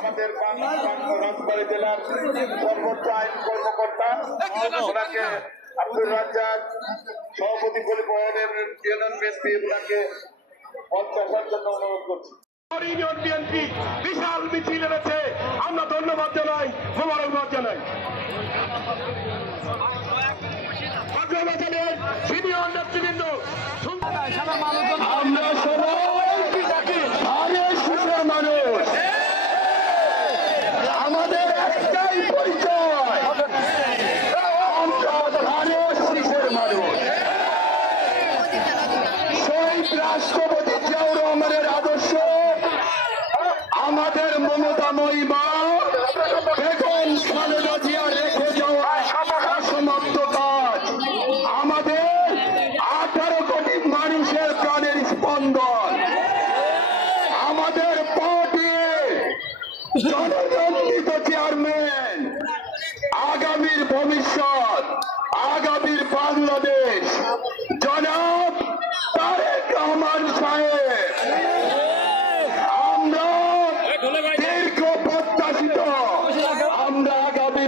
আমাদের আইন কর্মকর্তা আব্দুল রাজ্জাক সভাপতি পরিবহনের ইউনিয়ন ব্যক্তি ওনাকে পঞ্চাশের জন্য অনুরোধ করছি। ইউনিয়ন বিএনপি বিশাল মিছিল এনেছে? আমরা ধন্যবাদ জানাই মোবারকবাদ জানাই। সিনিয়র নেতৃবৃন্দ। আমরা জননন্দিত চেয়ারম্যান আগামীর ভবিষ্যৎ, আগামীর বাংলাদেশ, জনাব তারেক রহমান সাহেব। আমরা আমরা আগামী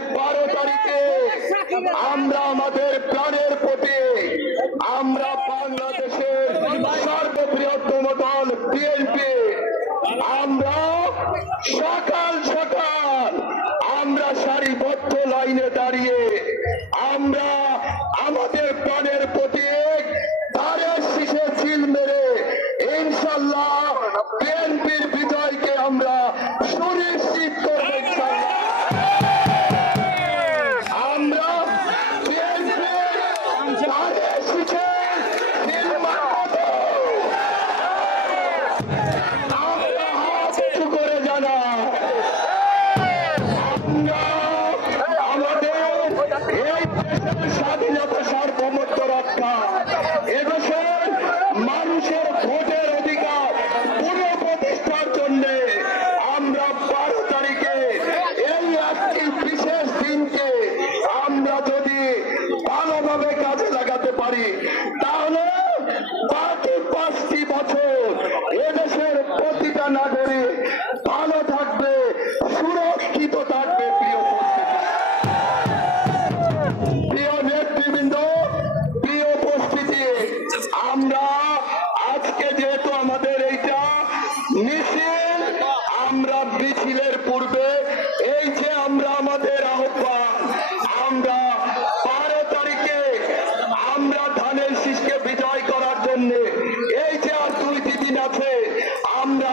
আমরা আমাদের প্রাণের প্রতি, আমরা বাংলাদেশের সর্ববৃহত্তম দল বিএনপি আমরা সকাল সকাল আমরা সারিবদ্ধ লাইনে দাঁড়িয়ে আমরা আমাদের প্রাণের প্রতি তারের শীষে ছিল মেরে ইনশাল্লাহ বিএনপির বিজয়কে আমরা সার্বভৌমত্ব মিছিল আমরা মিছিলের পূর্বে এই যে আমরা আমাদের আহ্বান, আমরা বারো তারিখে আমরা ধানের শীষকে বিজয় করার জন্য এই যে আর দুই দিন আছে, আমরা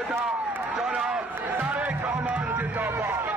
নেতা জনাব তারেক রহমান জিন্দাবাদ।